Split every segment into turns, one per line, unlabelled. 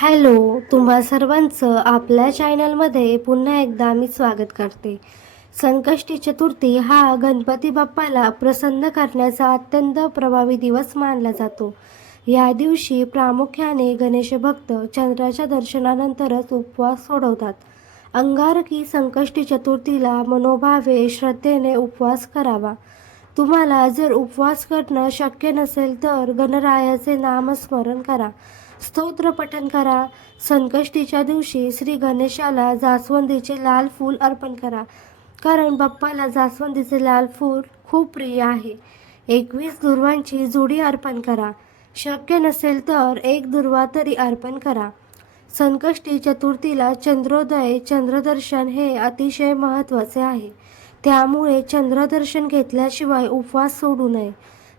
Hello तुम्हा सर्वांचं आपल्या चॅनलमध्ये पुन्हा एकदा मी स्वागत करते. संकष्टी चतुर्थी हा गणपती बाप्पाला प्रसन्न करण्याचा अत्यंत प्रभावी दिवस मानला जातो. या दिवशी प्रामुख्याने गणेश भक्त चंद्राच्या दर्शनानंतरच उपवास सोडवतात. अंगारकी संकष्टी चतुर्थीला मनोभावे श्रद्धेने उपवास करावा. तुम्हाला जर उपवास करणं शक्य नसेल तर गणरायाचे नामस्मरण करा. स्तोत्र पठण करा. संकष्टीच्या दिवशी श्री गणेशाला जास्वंदीचे लाल फूल अर्पण करा. कारण बाप्पाला जास्वंदीचे लाल फूल खूप प्रिय आहे. एकवीस दुर्वांची जोडी अर्पण करा. शक्य नसेल तर एक दुर्वा तरी अर्पण करा. संकष्टी चतुर्थीला चंद्रोदय चंद्रदर्शन हे अतिशय महत्त्वाचे आहे. त्यामुळे चंद्रदर्शन घेतल्याशिवाय उपवास सोडू नये.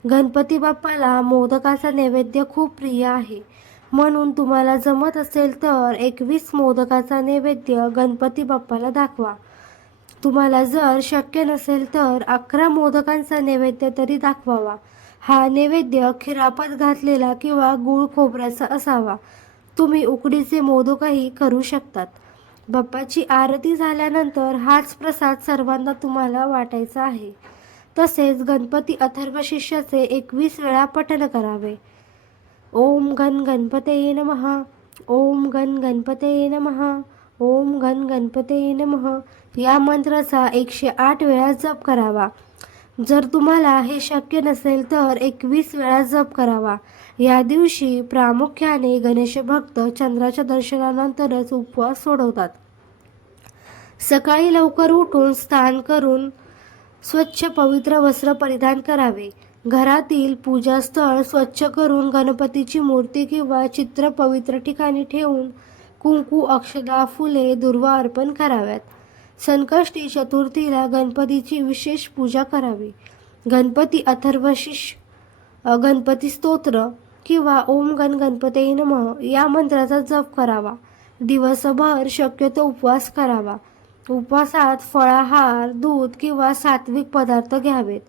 गणपती बाप्पाला मोदकाचा नैवेद्य खूप प्रिय आहे. म्हणून तुम्हाला जमत असेल तर एकवीस मोदकाचा नैवेद्य गणपती बाप्पाला दाखवा. तुम्हाला जर शक्य नसेल तर अकरा मोदकांचा नैवेद्य तरी दाखवावा. हा नैवेद्य खिरापत घातलेला किंवा गूळ खोबऱ्याचा असावा. तुम्ही उकडीचे मोदकही करू शकतात. बाप्पाची आरती झाल्यानंतर हाच प्रसाद सर्वांना तुम्हाला वाटायचा आहे. तसेच गणपती अथर्व शिष्याचे एकवीस वेळा पठण करावे. ओम घन गणपते नमः। ओम घन गणपते नमः। ओम घन गणपते नमः। या मंत्राचा एकशे आठ वेळा जप करावा। जर तुम्हाला हे शक्य नसेल तर एकवीस वेळा जप करावा। या दिवशी प्रामुख्याने गणेश भक्त चंद्राच्या दर्शनानंतरच उपवास सोडवतात। सकाळी लवकर उठून स्नान करून स्वच्छ पवित्र वस्त्र परिधान करावे। घरातील पूजास्थळ स्वच्छ करून गणपतीची मूर्ती किंवा चित्र पवित्र ठिकाणी ठेवून कुंकू अक्षदा फुले दुर्वा अर्पण कराव्यात. संकष्टी चतुर्थीला गणपतीची विशेष पूजा करावी. गणपती अथर्वशिष गणपती स्तोत्र किंवा ओम गण गणपते नमः या मंत्राचा जप करावा. दिवसभर शक्यतो उपवास करावा. उपवासात फळाहार दूध किंवा सात्विक पदार्थ घ्यावेत.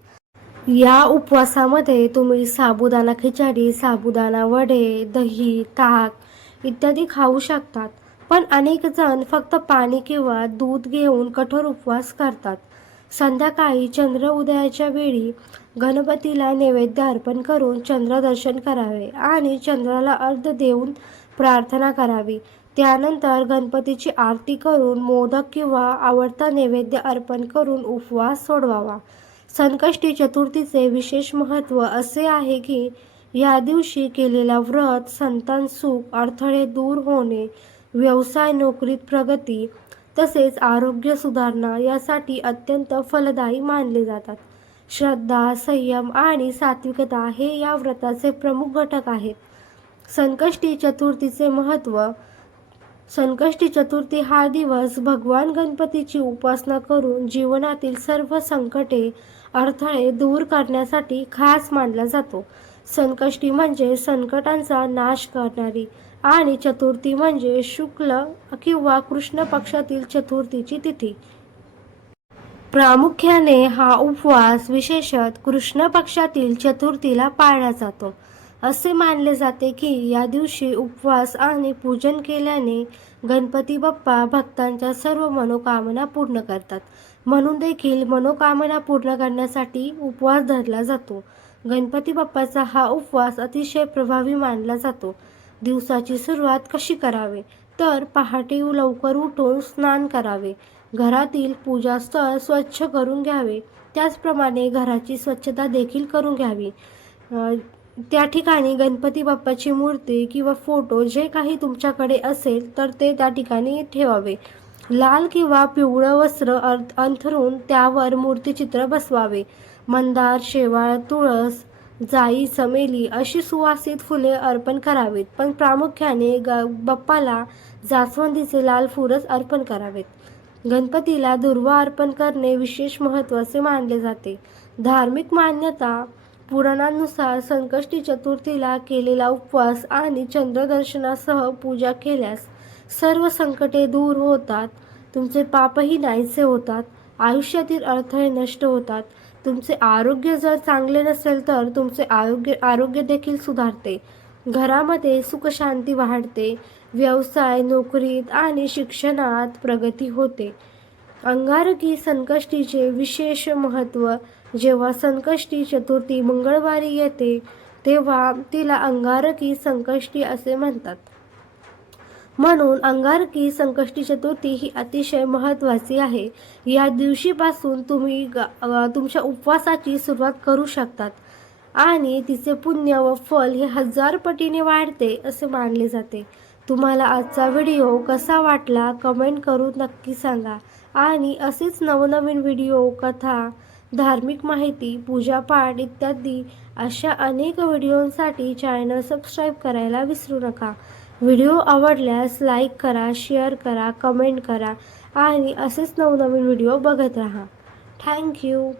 या उपवासामध्ये तुम्ही साबुदाणा खिचडी साबुदाणा वडे दही ताक इत्यादी खाऊ शकतात. पण अनेक जण फक्त पाणी किंवा दूध घेऊन कठोर उपवास करतात. संध्याकाळी चंद्र उदयाच्या वेळी गणपतीला नैवेद्य अर्पण करून चंद्रदर्शन करावे आणि चंद्राला अर्ध देऊन प्रार्थना करावी. त्यानंतर गणपतीची आरती करून मोदक किंवा आवडता नैवेद्य अर्पण करून उपवास सोडवावा. संकष्टी चतुर्थीचे विशेष महत्त्व असे आहे की या दिवशी केलेला व्रत संतान सुख अडथळे दूर होणे व्यवसाय नोकरीत प्रगती तसेच आरोग्य सुधारणा यासाठी अत्यंत फलदायी मानले जातात. श्रद्धा संयम आणि सात्विकता हे या व्रताचे प्रमुख घटक आहेत. संकष्टी चतुर्थीचे महत्त्व संकष्टी चतुर्थी हा दिवस भगवान गणपतीची उपासना करून जीवनातील सर्व संकटे अडथळे दूर करण्यासाठी खास मानला जातो. संकष्टी म्हणजे संकटांचा नाश करणारी आणि चतुर्थी म्हणजे शुक्ल किंवा कृष्ण पक्षातील चतुर्थीची तिथी. प्रामुख्याने हा उपवास विशेषत कृष्ण पक्षातील चतुर्थीला पाळला जातो. असे मानले जाते की या दिवशी उपवास आणि पूजन केल्याने गणपती बाप्पा भक्तांच्या सर्व मनोकामना पूर्ण करतात. म्हणून देखील मनोकामना पूर्ण करण्यासाठी उपवास धरला जातो. गणपती बाप्पाचा हा उपवास अतिशय प्रभावी मानला जातो. दिवसाची सुरुवात कशी करावे? तर पहाटे लवकर उठून स्नान करावे. घरातील पूजास्थळ स्वच्छ करून घ्यावे. त्याचप्रमाणे घराची स्वच्छता देखील करून घ्यावी. त्या ठिकाणी गणपती बाप्पाची मूर्ती किंवा फोटो जे काही तुमच्याकडे असेल तर ते त्या ठिकाणी ठेवावे. लाल किंवा पिवळं वस्त्र अंथरून त्यावर मूर्तीचित्र बसवावे. मंदार शेवाळ तुळस जाई चमेली अशी सुवासित फुले अर्पण करावीत. पण प्रामुख्याने ग बाप्पाला जास्वंदीचे लाल फुलच अर्पण करावेत. गणपतीला दुर्वा अर्पण करणे विशेष महत्त्वाचे मानले जाते. धार्मिक मान्यता पुराणांनुसार संकष्टी चतुर्थीला केलेला उपवास आणि चंद्रदर्शनासह पूजा केल्यास सर्व संकटे दूर होतात. तुमचे पापही नाहीसे होतात. आयुष्यातील अडथळे नष्ट होतात. तुमचे आरोग्य जर चांगले नसेल तर तुमचे आरोग्य आरोग्य देखील सुधारते. घरामध्ये सुखशांती वाढते. व्यवसाय नोकरीत आणि शिक्षणात प्रगती होते. अंगारकी संकष्टीचे विशेष महत्त्व जेव्हा संकष्टी चतुर्थी मंगळवारी येते तेव्हा तिला अंगारकी संकष्टी असे म्हणतात. म्हणून अंगारकी संकष्टी चतुर्थी ही अतिशय महत्त्वाची आहे. या दिवशीपासून तुम्ही तुमच्या उपवासाची सुरुवात करू शकतात आणि तिचे पुण्य व फल हे हजार पटीने वाढते असे मानले जाते. तुम्हाला आजचा व्हिडिओ कसा वाटला कमेंट करून नक्की सांगा. आणि असेच नवनवीन व्हिडिओ कथा धार्मिक माहिती पूजापाठ इत्यादी अशा अनेक व्हिडिओंसाठी चॅनल सबस्क्राईब करायला विसरू नका. व्हिडिओ आवडल्यास लाईक करा शेअर करा कमेंट करा आणि असेच नवनवीन व्हिडिओ बघत राहा. थँक्यू